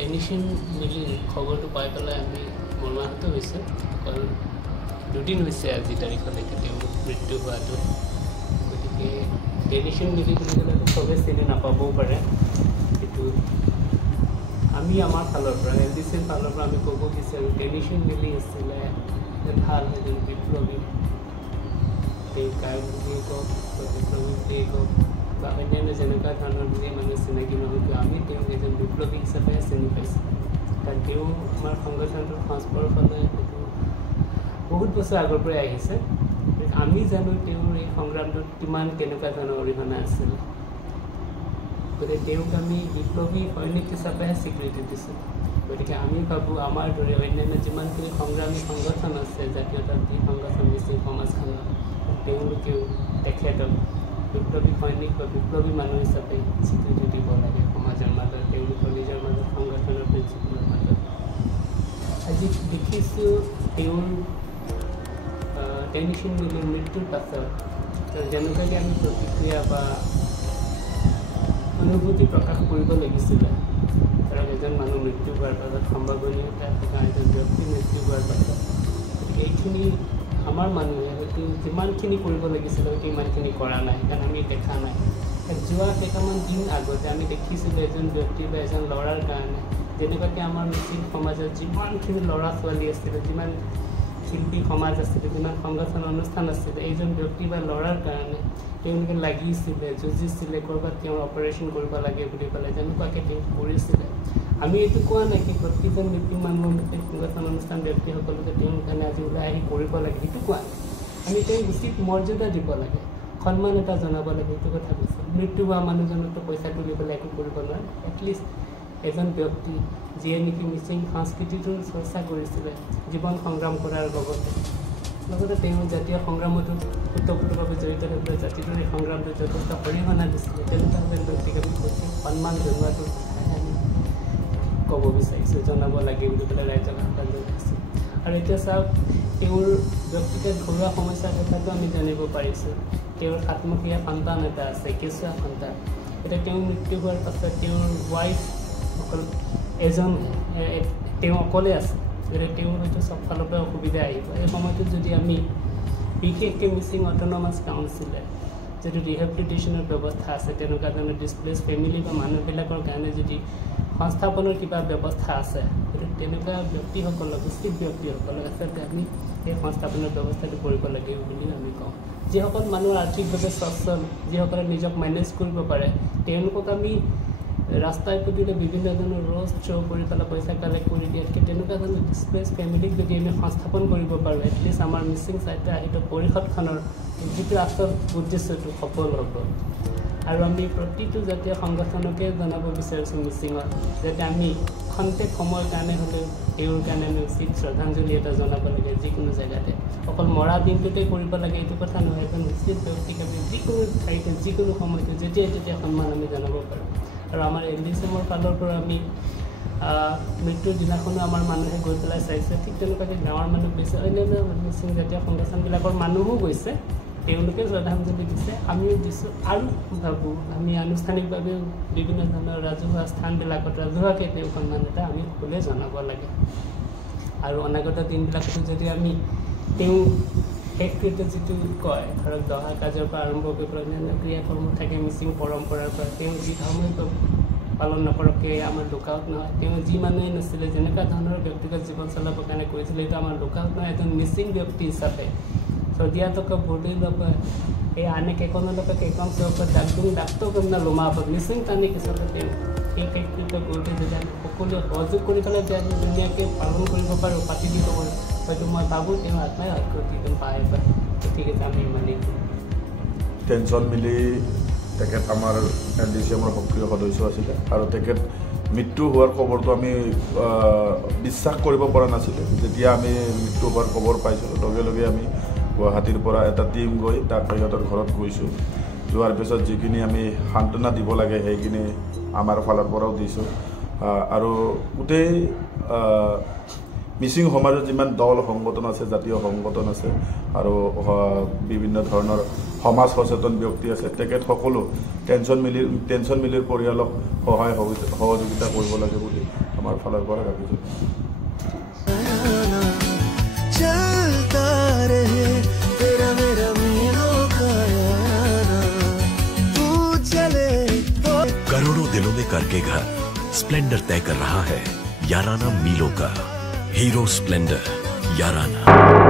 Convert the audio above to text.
টেনিশন মিলি খবৰটো পাই পেলাই আমি মৰ্মাহত হৈছোঁ কাৰণ দুদিন হৈছে আজি তাৰিখলৈকে তেওঁ মৃত্যু হোৱাটো গতিকে টেনিশন মিলি বুলি ক'লেতো চবেই চিনি নাপাবও পাৰে কিন্তু আমি আমাৰ ফালৰ পৰা LDCৰ ফালৰ পৰা আমি ক'ব বিচাৰোঁ টেনিশন মিলি আছিলে ভাল এজন বিপ্লৱী তেওঁ গায়ক বুলিয়েই কওক বা বিপ্লৱী বুলিয়েই কওক বা অন্যান্য যেনেকুৱা ধৰণৰ বুলিয়েই মানুহ চিনাকি নহয় কিয় আমি তেওঁক এজন বিপ্লৱী হিচাপে চিনি পাইছোঁ কাৰণ তেওঁ আমাৰ সংগঠনটোৰ সংস্পৰ্শলৈ সেইটো বহুত বছৰ আগৰ পৰাই আহিছে আমি জানো তেওঁৰ এই সংগ্ৰামটোত কিমান কেনেকুৱা ধৰণৰ অৰিহণা আছিল গতিকে তেওঁক আমি বিপ্লৱী সৈনিক হিচাপেহে স্বীকৃতি দিছোঁ গতিকে আমি ভাবোঁ আমাৰ দৰে অন্যান্য যিমানখিনি সংগ্ৰামী সংগঠন আছে জাতীয়তাবাদী সংগঠন মিচিং সমাজখনৰ তেওঁলোকেও তেখেতক বিপ্লৱী সৈনিক বা বিপ্লৱী মানুহ হিচাপে স্বীকৃতি দিব লাগে সমাজৰ মাজত তেওঁলোকৰ নিজৰ মাজত সংগঠনৰ প্ৰিন্সিপলৰ মাজত আজি দেখিছোঁ তেওঁৰ টেনিশন মিলিৰ মৃত্যুৰ পাছত যেনেকুৱাকৈ আমি প্ৰতিক্ৰিয়া বা অনুভূতি প্ৰকাশ কৰিব লাগিছিলে ধৰক এজন মানুহ মৃত্যু হোৱাৰ পাছত সম্ভাৱনীয়তা থকা এজন ব্যক্তি মৃত্যু হোৱাৰ পাছত এইখিনি আমাৰ মানুহে হয়তো যিমানখিনি কৰিব লাগিছিলে হয়তো ইমানখিনি কৰা নাই কাৰণ আমি দেখা নাই যোৱা কেইটামান দিন আগতে আমি দেখিছিলোঁ এজন ব্যক্তি বা এজন ল'ৰাৰ কাৰণে যেনেকুৱাকৈ আমাৰ মিচিং সমাজত যিমানখিনি ল'ৰা ছোৱালী আছিলে যিমান শিল্পী সমাজ আছিলে যিমান সংগঠন অনুষ্ঠান আছিলে এইজন ব্যক্তি বা ল'ৰাৰ কাৰণে তেওঁলোকে লাগিছিলে যুঁজিছিলে ক'ৰবাত তেওঁ অপাৰেশ্যন কৰিব লাগে বুলি পেলাই যেনেকুৱাকৈ তেওঁ কৰিছিলে আমি এইটো কোৱা নাই কি প্ৰতিজন মিচিং মানুহৰ সংগঠন অনুষ্ঠান ব্যক্তিসকলকে তেওঁৰ কাৰণে আজি ওলাই আহি কৰিব লাগে সেইটো কোৱা নাই আমি তেওঁক উচিত মৰ্যাদা দিব লাগে সন্মান এটা জনাব লাগে এইটো কথা কৈছোঁ মৃত্যু হোৱা মানুহজনকতো পইচা তুলি পেলাই একো কৰিব নোৱাৰে এটলিষ্ট এজন ব্যক্তি যিয়ে নেকি মিচিং সংস্কৃতিটোৰ চৰ্চা কৰিছিলে জীৱন সংগ্ৰাম কৰাৰ লগতে তেওঁ জাতীয় সংগ্ৰামতো ওতঃপ্ৰোতভাৱে জড়িত হৈ পেলাই জাতিটোৰ এই সংগ্ৰামটোত যথেষ্ট অৰিহণা দিছিলে তেনেকুৱা এজন ব্যক্তিক আমি সন্মান জনোৱাটো আমি ক'ব বিচাৰিছোঁ জনাব লাগে বুলি পেলাই ৰাইজক আহ্বান জনাইছোঁ আৰু এতিয়া চাওক তেওঁৰ ব্যক্তিগত ঘৰুৱা সমস্যাৰ কথাটো আমি জানিব পাৰিছোঁ তেওঁৰ আত্মক্ৰিয়া সন্তান এটা আছে কেঁচুৱা সন্তান এতিয়া তেওঁৰ মৃত্যু হোৱাৰ পাছত তেওঁৰ ৱাইফ অকল এজন তেওঁ অকলে আছে গতিকে তেওঁৰ হয়তো চব ফালৰ পৰা অসুবিধা আহিব এই সময়টোত যদি আমি বিশেষকৈ মিচিং অট'নমাছ কাউন্সিলে যদি ৰিহেবিলিটেশ্যনৰ ব্যৱস্থা আছে তেনেকুৱা ধৰণৰ ডিছপ্লেচ ফেমিলি বা মানুহবিলাকৰ কাৰণে যদি সংস্থাপনৰ কিবা ব্যৱস্থা আছে গতিকে তেনেকুৱা ব্যক্তিসকলক উচিত ব্যক্তিসকলক আচলতে আমি এই সংস্থাপনৰ ব্যৱস্থাটো কৰিব লাগিব বুলি আমি কওঁ যিসকল মানুহৰ আৰ্থিকভাৱে সচ্ছল যিসকলে নিজক মেনেজ কৰিব পাৰে তেওঁলোকক আমি ৰাস্তাই পদূলিয়ে বিভিন্ন ধৰণৰ ৰোষ্ট শ্ব' কৰি পেলাই পইচা কালেক্ট কৰি দিয়াতকৈ তেনেকুৱা ধৰণৰ ডিছপ্লেচ ফেমিলিক যদি আমি সংস্থাপন কৰিব পাৰোঁ এটলিষ্ট আমাৰ মিচিং স্বায়ত্তশাসিত পৰিষদখনৰ যিটো আচল উদ্দেশ্যটো সফল হ'ব আৰু আমি প্ৰতিটো জাতীয় সংগঠনকে জনাব বিচাৰিছোঁ মিচিঙত যাতে আমি খন্তেক সময়ৰ কাৰণে হ'লেও তেওঁৰ কাৰণে আমি উচিত শ্ৰদ্ধাঞ্জলি এটা জনাব লাগে যিকোনো জেগাতে অকল মৰা দিনটোতে কৰিব লাগে এইটো কথা নহয় এজন উচিত ব্যক্তিক আমি যিকোনো ঠাইতে যিকোনো সময়তে যেতিয়াই তেতিয়া সন্মান আমি জনাব পাৰোঁ আৰু আমাৰ LDCৰ ফালৰ পৰা আমি মৃত্যুৰ দিনাখনো আমাৰ মানুহে গৈ পেলাই চাইছে ঠিক তেনেকুৱাকৈ গাঁৱৰ মানুহ গৈছে অন্যান্য মিচিং জাতীয় সংগঠনবিলাকৰ মানুহো গৈছে তেওঁলোকে শ্ৰদ্ধাঞ্জলি দিছে আমিও দিছোঁ আৰু ভাবোঁ আমি আনুষ্ঠানিকভাৱেও বিভিন্ন ধৰণৰ ৰাজহুৱা স্থানবিলাকত ৰাজহুৱাকৈ তেওঁ সন্মান এটা আমি সকলোৱে জনাব লাগে আৰু অনাগত দিনবিলাকতো যদি আমি তেওঁ শেষকৃত্য যিটো কয় ধৰক দহা কাজৰ পৰা আৰম্ভ কৰি পেলাই অন্যান্য ক্ৰিয়াকৰ্ম থাকে মিচিং পৰম্পৰাৰ পৰা তেওঁ যি ধৰ্মই পালন নকৰকে আমাৰ লুকআউট নহয় তেওঁ যি মানুহে নাছিলে যেনেকুৱা ধৰণৰ ব্যক্তিগত জীৱন চলাবৰ কাৰণে কৰিছিলে এইটো আমাৰ লুকআউট নহয় এজন মিচিং ব্যক্তি হিচাপে সদিয়াতক বলি ল'ব এই আনে কেইকনলৈকে কেইকন চৌকত ডাক্তৰী ডাক্তৰ কমনা লোমাপত মিচিং টানিক হিচাপে তেওঁ সেই শেষকৃত্য কৰোঁতে যদি আমি সকলোৱে সহযোগ কৰি পেলাই যে আমি ধুনীয়াকৈ পালন কৰিব পাৰোঁ পাতি দিব পাৰোঁ হয়তো মই ভাবোঁ তেওঁ আত্মাই অগ্ৰগতি পায় পায় ঠিক আছে আমি ইমানেই টেনশ্যন মিলি তেখেত আমাৰ LDCৰ সক্ৰিয় সদস্য আছিলে আৰু তেখেত মৃত্যু হোৱাৰ খবৰটো আমি বিশ্বাস কৰিব পৰা নাছিলোঁ যেতিয়া আমি মৃত্যু হোৱাৰ খবৰ পাইছিলোঁ লগে লগে আমি গুৱাহাটীৰ পৰা এটা টিম গৈ তাক সিহঁতৰ ঘৰত গৈছোঁ যোৱাৰ পিছত যিখিনি আমি সান্তনা দিব লাগে সেইখিনি আমাৰ ফালৰ পৰাও দিছোঁ আৰু গোটেই মিচিং সমাজত যিমান দল সংগঠন আছে জাতীয় সংগঠন আছে আৰু বিভিন্ন ধৰণৰ সমাজ সচেতন ব্যক্তি আছে তেখেত সকলো টেনশ্যন মিলিৰ পৰিয়ালক সহায় সহযোগিতা কৰিব লাগে বুলি আমাৰ ফালৰ পৰা ৰাখিছোঁ। करोड़ों दिलों में करके घर स्प्लेंडर तय कर रहा है याराना मीलों का। हीरो स्प्लेंडर याराना।